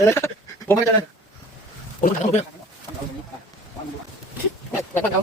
ดี๋เยผมไม่เจอผมต้องถามผมเพื่อนยไปไปเขา